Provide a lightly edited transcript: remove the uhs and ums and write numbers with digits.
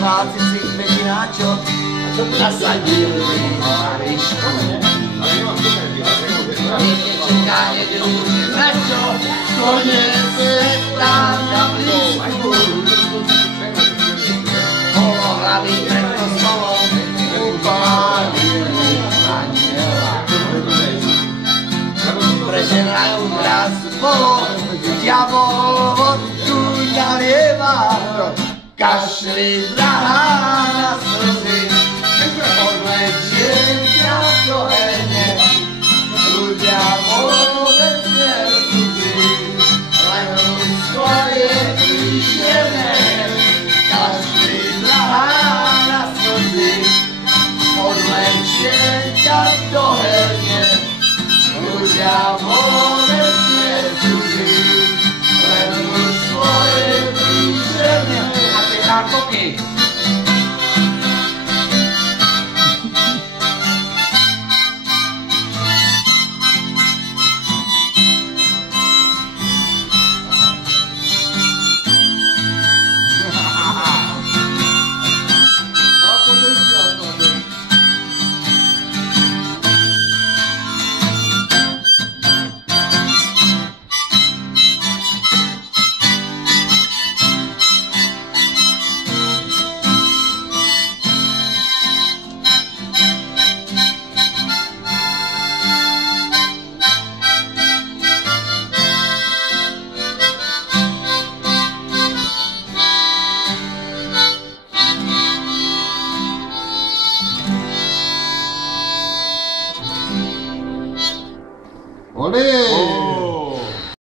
leváci si kmetináčo nasadili Marišku. Někde čeká, někde už na čo, konec světa na blízku. Holohlavý před kostelom upálili anděla. Prežehnajú krásu bolo, diabol vodku nalieva. Kašli drahá na slzy, odlečiem ťa do herne. Ľudia vôbec nesúdi, len ľudstvo je príšerné. Kašli drahá na slzy, odlečiem ťa do herne. Ľudia vôbec nesúdi, len ľudstvo je príšerné. Kopi. Olé!